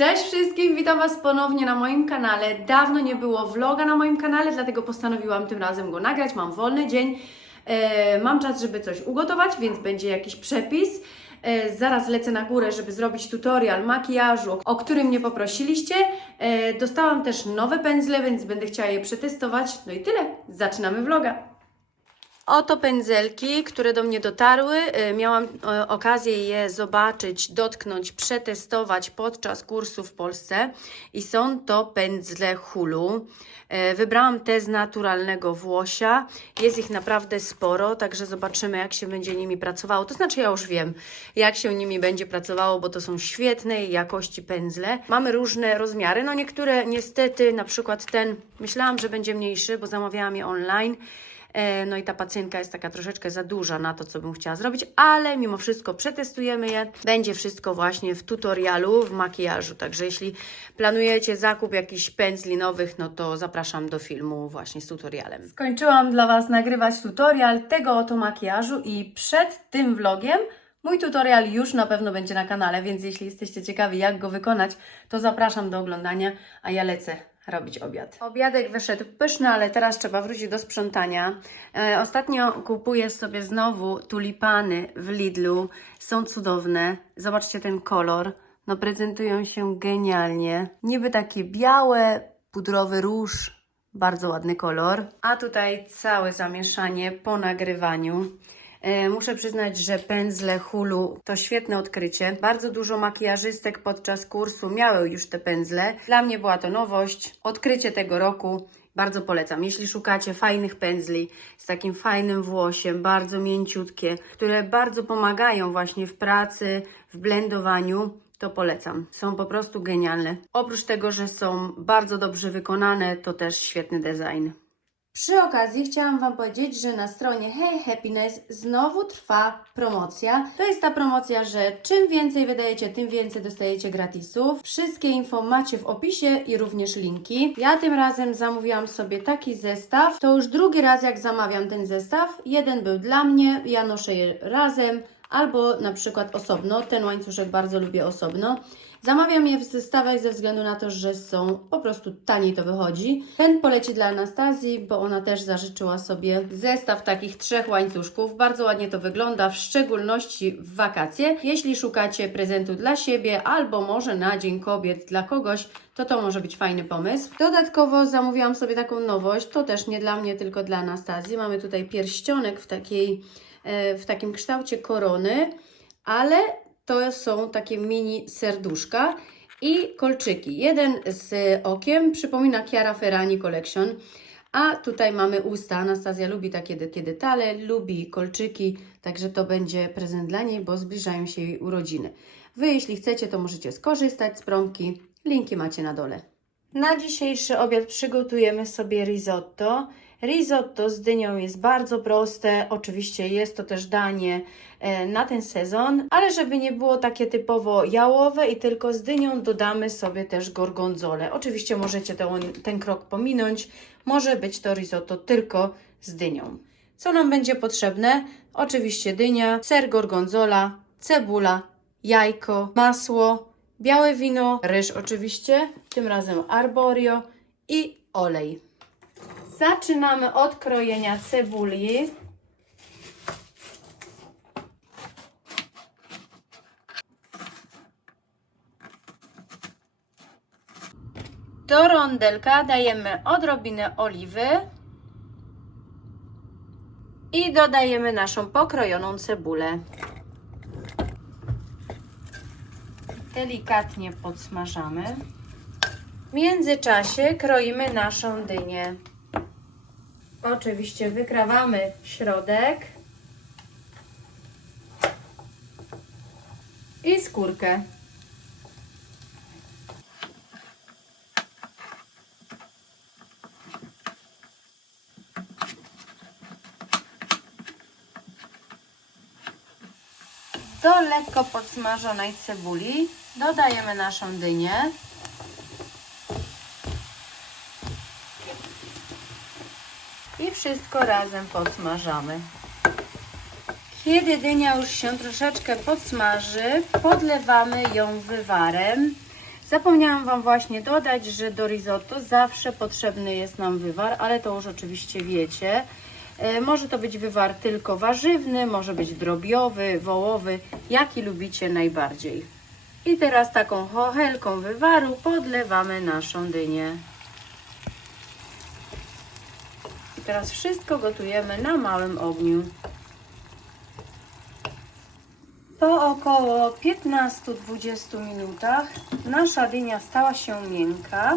Cześć wszystkim, witam Was ponownie na moim kanale. Dawno nie było vloga na moim kanale, dlatego postanowiłam tym razem go nagrać. Mam wolny dzień, e, mam czas, żeby coś ugotować, więc będzie jakiś przepis. E, zaraz lecę na górę, żeby zrobić tutorial makijażu, o którym mnie poprosiliście. E, dostałam też nowe pędzle, więc będę chciała je przetestować. No i tyle, zaczynamy vloga. Oto pędzelki, które do mnie dotarły. E, Miałam e, okazję je zobaczyć, dotknąć, przetestować podczas kursu w Polsce i są to pędzle Hulu. E, Wybrałam te z naturalnego włosia. Jest ich naprawdę sporo, także zobaczymy, jak się będzie nimi pracowało. To znaczy, ja już wiem, jak się nimi będzie pracowało, bo to są świetnej jakości pędzle. Mamy różne rozmiary. No niektóre niestety, na przykład ten, myślałam, że będzie mniejszy, bo zamawiałam je online. E, No i ta pacynka jest taka troszeczkę za duża na to, co bym chciała zrobić, ale mimo wszystko przetestujemy je. Będzie wszystko właśnie w tutorialu, w makijażu. Także jeśli planujecie zakup jakichś pędzli nowych, no to zapraszam do filmu właśnie z tutorialem. Skończyłam dla Was nagrywać tutorial tego oto makijażu i przed tym vlogiem Mój tutorial już na pewno będzie na kanale, więc jeśli jesteście ciekawi, jak go wykonać, to zapraszam do oglądania, a ja lecę robić obiad. Obiadek wyszedł pyszny, ale teraz trzeba wrócić do sprzątania. E, ostatnio kupuję sobie znowu tulipany w Lidlu. Są cudowne. Zobaczcie ten kolor. No prezentują się genialnie. Niby takie białe, pudrowy róż. Bardzo ładny kolor. A tutaj całe zamieszanie po nagrywaniu. E, Muszę przyznać, że pędzle Hulu to świetne odkrycie. Bardzo dużo makijażystek podczas kursu miały już te pędzle. Dla mnie była to nowość, odkrycie tego roku. Bardzo polecam. Jeśli szukacie fajnych pędzli z takim fajnym włosiem, bardzo mięciutkie, które bardzo pomagają właśnie w pracy, w blendowaniu, to polecam. Są po prostu genialne. Oprócz tego, że są bardzo dobrze wykonane, to też świetny design. Przy okazji chciałam Wam powiedzieć, że na stronie Hey Happiness znowu trwa promocja. To jest ta promocja, że czym więcej wydajecie, tym więcej dostajecie gratisów. Wszystkie info macie w opisie i również linki. Ja tym razem zamówiłam sobie taki zestaw. To już drugi raz jak zamawiam ten zestaw. Jeden był dla mnie, ja noszę je razem albo na przykład osobno. Ten łańcuszek bardzo lubię osobno. Zamawiam je w zestawach ze względu na to, że są po prostu taniej to wychodzi. Ten poleci dla Anastazji, bo ona też zażyczyła sobie zestaw takich trzech łańcuszków. Bardzo ładnie to wygląda, w szczególności w wakacje. Jeśli szukacie prezentu dla siebie albo może na Dzień Kobiet dla kogoś, to to może być fajny pomysł. Dodatkowo zamówiłam sobie taką nowość, to też nie dla mnie, tylko dla Anastazji. Mamy tutaj pierścionek w takiej e, w takim kształcie korony, ale to są takie mini serduszka i kolczyki. Jeden z okiem przypomina Chiara Ferrani Collection, a tutaj mamy usta. Anastazja lubi takie takie detale, lubi kolczyki, także to będzie prezent dla niej, bo zbliżają się jej urodziny. Wy, jeśli chcecie, to możecie skorzystać z promki. Linki macie na dole. Na dzisiejszy obiad przygotujemy sobie risotto. Risotto z dynią jest bardzo proste. Oczywiście jest to też danie e, na ten sezon, ale żeby nie było takie typowo jałowe i tylko z dynią dodamy sobie też gorgonzolę. Oczywiście możecie ten, ten krok pominąć. Może być to risotto tylko z dynią. Co nam będzie potrzebne? Oczywiście dynia, ser gorgonzola, cebula, jajko, masło, białe wino, ryż oczywiście, tym razem arborio i olej. Zaczynamy od krojenia cebuli. Do rondelka dajemy odrobinę oliwy i dodajemy naszą pokrojoną cebulę. Delikatnie podsmażamy. W międzyczasie kroimy naszą dynię. Oczywiście wykrawamy środek i skórkę. Do lekko podsmażonej cebuli dodajemy naszą dynię. Wszystko razem podsmażamy. Kiedy dynia już się troszeczkę podsmaży, podlewamy ją wywarem. Zapomniałam Wam właśnie dodać, że do risotto zawsze potrzebny jest nam wywar, ale to już oczywiście wiecie. E, Może to być wywar tylko warzywny, może być drobiowy, wołowy, jaki lubicie najbardziej. I teraz taką chochelką wywaru podlewamy naszą dynię. I teraz wszystko gotujemy na małym ogniu. Po około 15-20 minutach nasza dynia stała się miękka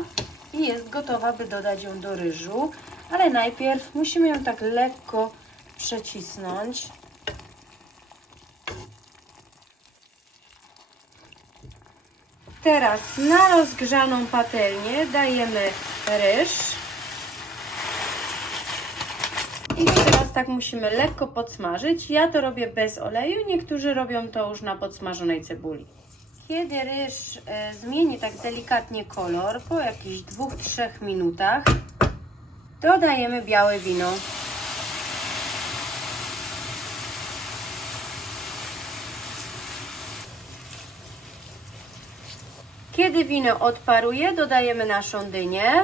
i jest gotowa, by dodać ją do ryżu, ale najpierw musimy ją tak lekko przecisnąć. Teraz na rozgrzaną patelnię dajemy ryż. I teraz tak musimy lekko podsmażyć. Ja to robię bez oleju, niektórzy robią to już na podsmażonej cebuli. Kiedy ryż e, zmieni tak delikatnie kolor, po jakichś 2-3 minutach, dodajemy białe wino. Kiedy wino odparuje, dodajemy naszą dynię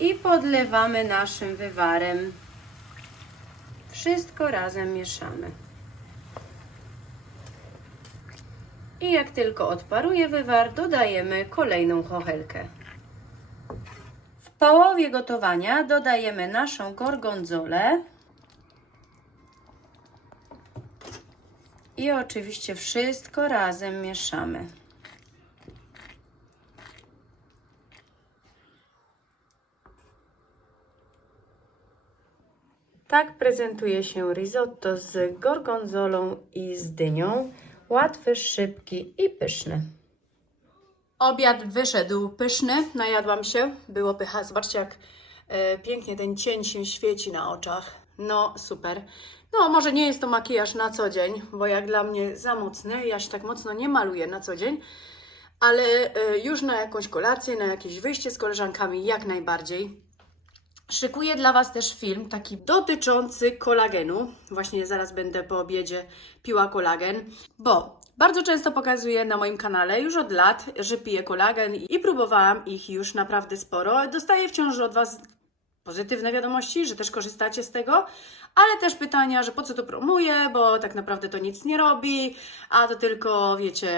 i podlewamy naszym wywarem. Wszystko razem mieszamy. I jak tylko odparuje wywar, dodajemy kolejną chochelkę. W połowie gotowania dodajemy naszą gorgonzolę. I oczywiście wszystko razem mieszamy. Tak prezentuje się risotto z gorgonzolą i z dynią. Łatwy, szybki i pyszny. Obiad wyszedł pyszny, najadłam się, było pycha. Zobaczcie, jak e, pięknie ten cień się świeci na oczach. No, super. No, może nie jest to makijaż na co dzień, bo jak dla mnie za mocny, ja się tak mocno nie maluję na co dzień, ale e, już na jakąś kolację, na jakieś wyjście z koleżankami jak najbardziej. Szykuję dla Was też film taki dotyczący kolagenu. Właśnie zaraz będę po obiedzie piła kolagen, bo bardzo często pokazuję na moim kanale już od lat, że piję kolagen i próbowałam ich już naprawdę sporo. Dostaję wciąż od Was pozytywne wiadomości, że też korzystacie z tego, ale też pytania, że po co to promuję, bo tak naprawdę to nic nie robi, a to tylko, wiecie,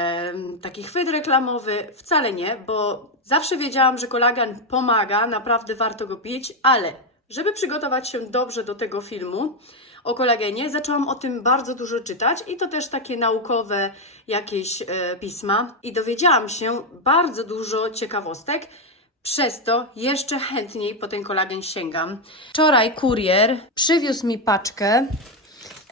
taki chwyt reklamowy. Wcale nie, bo zawsze wiedziałam, że kolagen pomaga, naprawdę warto go pić, ale żeby przygotować się dobrze do tego filmu o kolagenie, zaczęłam o tym bardzo dużo czytać i to też takie naukowe jakieś e, pisma i dowiedziałam się bardzo dużo ciekawostek, przez to jeszcze chętniej po ten kolagen sięgam. Wczoraj kurier przywiózł mi paczkę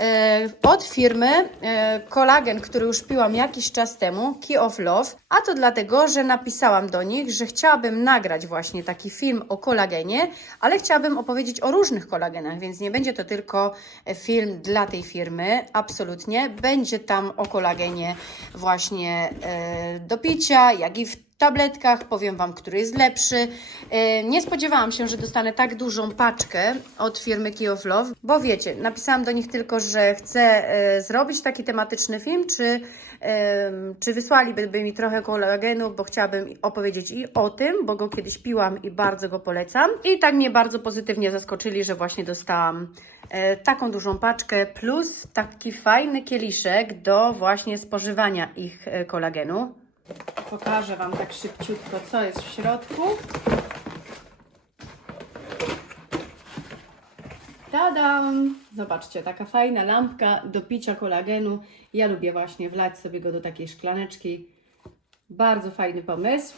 e, od firmy e, kolagen, który już piłam jakiś czas temu, Key of Love, a to dlatego, że napisałam do nich, że chciałabym nagrać właśnie taki film o kolagenie, ale chciałabym opowiedzieć o różnych kolagenach, więc nie będzie to tylko film dla tej firmy, absolutnie. Będzie tam o kolagenie właśnie e, do picia, jak i w tabletkach, powiem Wam, który jest lepszy. E, Nie spodziewałam się, że dostanę tak dużą paczkę od firmy Key of Love, bo wiecie, napisałam do nich tylko, że chcę e, zrobić taki tematyczny film, czy, em, czy wysłaliby by mi trochę kolagenu, bo chciałabym opowiedzieć i o tym, bo go kiedyś piłam i bardzo go polecam. I tak mnie bardzo pozytywnie zaskoczyli, że właśnie dostałam e, taką dużą paczkę, plus taki fajny kieliszek do właśnie spożywania ich e, kolagenu. Pokażę Wam tak szybciutko, co jest w środku. Tadam! Zobaczcie, taka fajna lampka do picia kolagenu. Ja lubię właśnie wlać sobie go do takiej szklaneczki. Bardzo fajny pomysł.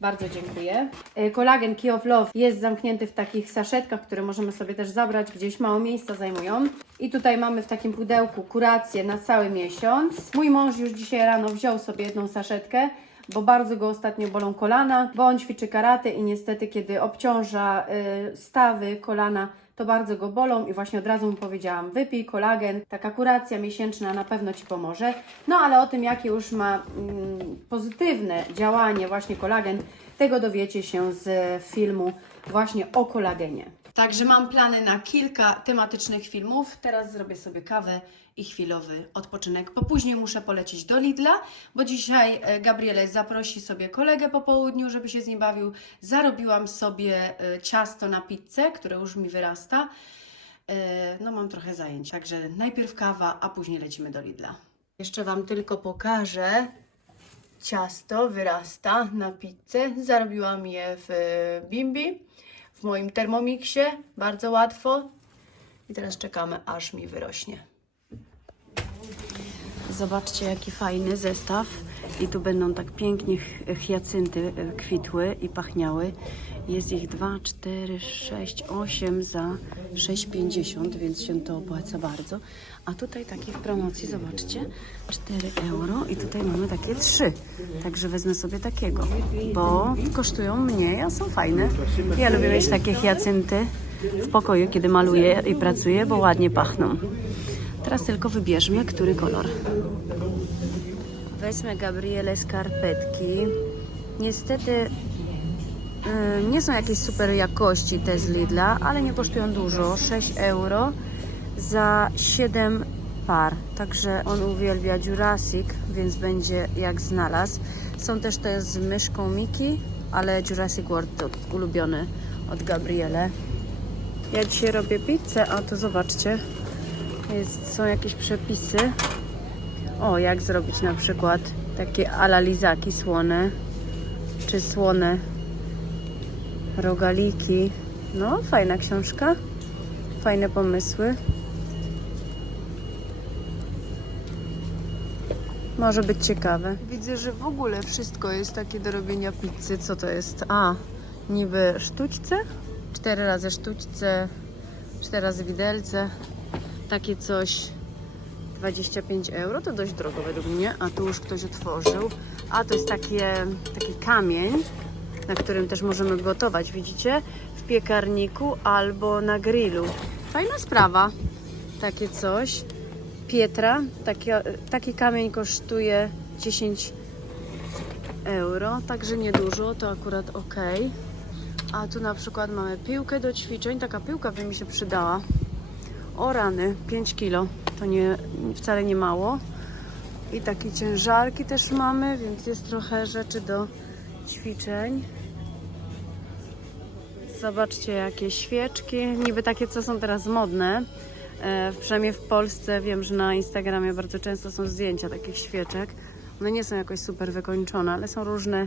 Bardzo dziękuję. E, Kolagen Key of Love jest zamknięty w takich saszetkach, które możemy sobie też zabrać, gdzieś mało miejsca zajmują. I tutaj mamy w takim pudełku kurację na cały miesiąc. Mój mąż już dzisiaj rano wziął sobie jedną saszetkę, bo bardzo go ostatnio bolą kolana, bo on ćwiczy karate i niestety kiedy obciąża y, stawy, kolana, to bardzo go bolą i właśnie od razu mu powiedziałam, wypij kolagen, taka kuracja miesięczna na pewno Ci pomoże. No ale o tym, jakie już ma mm, pozytywne działanie właśnie kolagen, tego dowiecie się z filmu właśnie o kolagenie. Także mam plany na kilka tematycznych filmów. Teraz zrobię sobie kawę i chwilowy odpoczynek, bo później muszę polecieć do Lidla, bo dzisiaj e, Gabriele zaprosi sobie kolegę po południu, żeby się z nim bawił. Zarobiłam sobie e, ciasto na pizzę, które już mi wyrasta. E, No mam trochę zajęć, także najpierw kawa, a później lecimy do Lidla. Jeszcze Wam tylko pokażę. Ciasto wyrasta na pizzę. Zarobiłam je w Bimbi, w moim termomiksie. Bardzo łatwo. I teraz czekamy, aż mi wyrośnie. Zobaczcie, jaki fajny zestaw. I tu będą tak pięknie hiacynty e, kwitły i pachniały. Jest ich 2, 4, 6, 8 za 6,50, więc się to opłaca bardzo. A tutaj takie w promocji, zobaczcie, 4 euro i tutaj mamy takie 3. Także wezmę sobie takiego, bo kosztują mniej, a są fajne. Ja lubię mieć takie hiacynty w pokoju, kiedy maluję i pracuję, bo ładnie pachną. Teraz tylko wybierzmy, który kolor. Weźmy Gabriele skarpetki. Niestety y, nie są jakieś super jakości te z Lidla, ale nie kosztują dużo. 6 euro za 7 par. Także on uwielbia Jurassic, więc będzie jak znalazł. Są też te z myszką Miki, ale Jurassic World to ulubiony od Gabriele. Ja dzisiaj robię pizzę, a tu zobaczcie, jest, są jakieś przepisy. O, jak zrobić na przykład takie ala lizaki słone, czy słone rogaliki. No, fajna książka, fajne pomysły. Może być ciekawe. Widzę, że w ogóle wszystko jest takie do robienia pizzy. Co to jest? A, niby sztućce? Cztery razy sztućce, cztery razy widelce. Takie coś 25 euro, to dość drogo według mnie, a tu już ktoś otworzył. A to jest takie, taki kamień, na którym też możemy gotować, widzicie? W piekarniku albo na grillu. Fajna sprawa, takie coś. Pietra, taki, taki kamień kosztuje 10 euro, także niedużo, to akurat ok. A tu na przykład mamy piłkę do ćwiczeń, taka piłka by mi się przydała. O rany, 5 kilo. To nie, wcale nie mało. I takie ciężarki też mamy, więc jest trochę rzeczy do ćwiczeń. Zobaczcie jakie świeczki, niby takie co są teraz modne. E, przynajmniej w Polsce wiem, że na Instagramie bardzo często są zdjęcia takich świeczek. One nie są jakoś super wykończone, ale są różne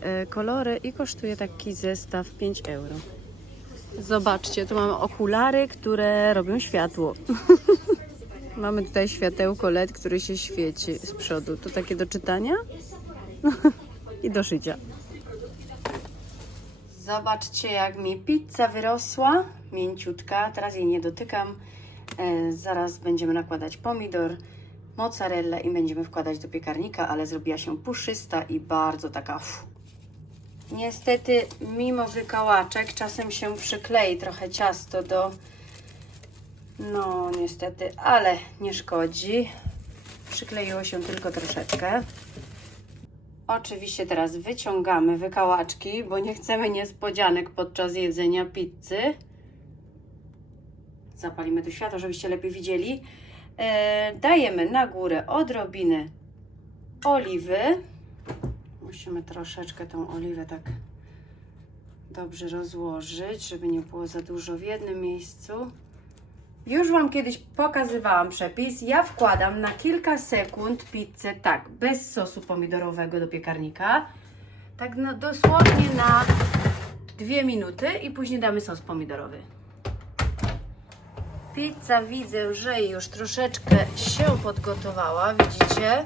e, kolory i kosztuje taki zestaw 5 euro. Zobaczcie, tu mamy okulary, które robią światło. mamy tutaj światełko LED, które się świeci z przodu. To takie do czytania i do szycia. Zobaczcie, jak mi pizza wyrosła, mięciutka. Teraz jej nie dotykam. E, zaraz będziemy nakładać pomidor, mozzarella i będziemy wkładać do piekarnika, ale zrobiła się puszysta i bardzo taka fu, Niestety, mimo wykałaczek, czasem się przyklei trochę ciasto do. No, niestety, ale nie szkodzi. Przykleiło się tylko troszeczkę. Oczywiście teraz wyciągamy wykałaczki, bo nie chcemy niespodzianek podczas jedzenia pizzy. Zapalimy tu światło, żebyście lepiej widzieli. E, dajemy na górę odrobinę oliwy. Musimy troszeczkę tą oliwę tak dobrze rozłożyć, żeby nie było za dużo w jednym miejscu. Już Wam kiedyś pokazywałam przepis. Ja wkładam na kilka sekund pizzę tak, bez sosu pomidorowego do piekarnika. Tak no, dosłownie na dwie minuty i później damy sos pomidorowy. Pizza widzę, że już troszeczkę się podgotowała, widzicie?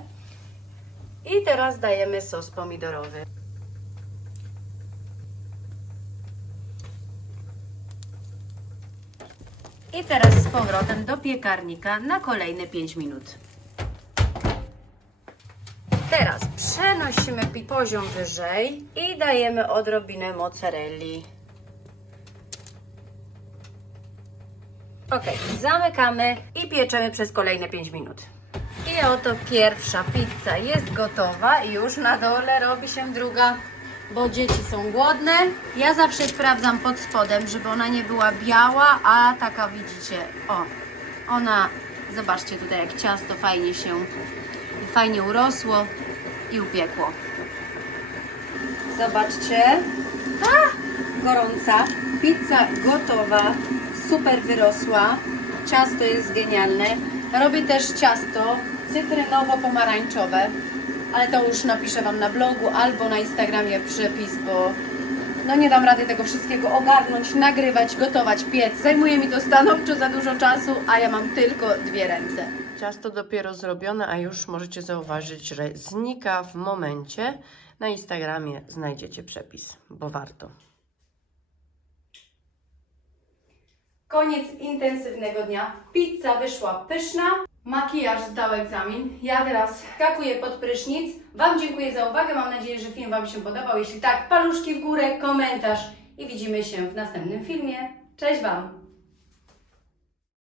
I teraz dajemy sos pomidorowy. I teraz z powrotem do piekarnika na kolejne 5 minut. Teraz przenosimy poziom wyżej i dajemy odrobinę mozzarelli. Ok, zamykamy i pieczemy przez kolejne 5 minut. I oto pierwsza pizza jest gotowa i już na dole robi się druga. bo dzieci są głodne. Ja zawsze sprawdzam pod spodem, żeby ona nie była biała, a taka widzicie, o, ona, zobaczcie tutaj jak ciasto fajnie się, fajnie urosło i upiekło. Zobaczcie, a, gorąca, pizza gotowa, super wyrosła, ciasto jest genialne. Robię też ciasto cytrynowo-pomarańczowe, ale to już napiszę Wam na blogu albo na Instagramie przepis, bo no nie dam rady tego wszystkiego ogarnąć, nagrywać, gotować, piec. Zajmuje mi to stanowczo za dużo czasu, a ja mam tylko dwie ręce. Ciasto dopiero zrobione, a już możecie zauważyć, że znika w momencie. Na Instagramie znajdziecie przepis, bo warto. Koniec intensywnego dnia. Pizza wyszła pyszna. Makijaż zdał egzamin. Ja teraz skakuję pod prysznic. Wam dziękuję za uwagę. Mam nadzieję, że film Wam się podobał. Jeśli tak, paluszki w górę, komentarz i widzimy się w następnym filmie. Cześć Wam!